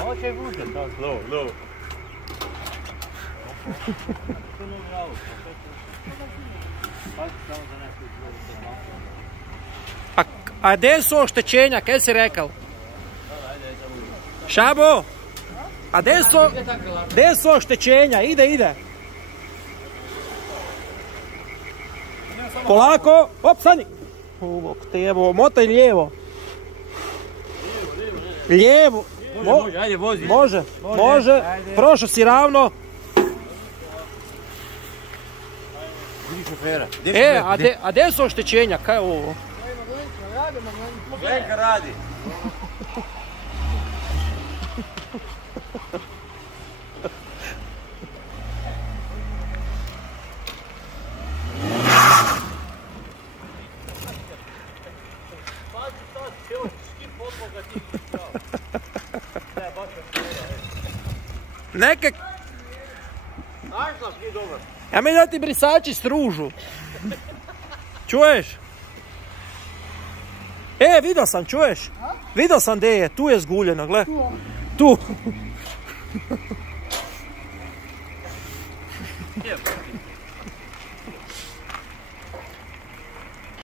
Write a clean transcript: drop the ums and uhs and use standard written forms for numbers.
Ovo će vuče, to slow. A gdje su oštećenja, kaj si rekao? Šabo? A gdje su oštećenja? Ide. Polako, hop, stani. Uvok te evo, motaj lijevo. Lijevo. Može, ajde vozi. Može. Prošao si ravno. Vidi šofera. A gdje su oštećenja? Kaj je ovo? Glenka radi. Neke... Ja mi da ti brisači stružu. Čuješ? Vidio sam, čuješ? Vidio sam gdje je, tu je zguljeno, gle. Tu.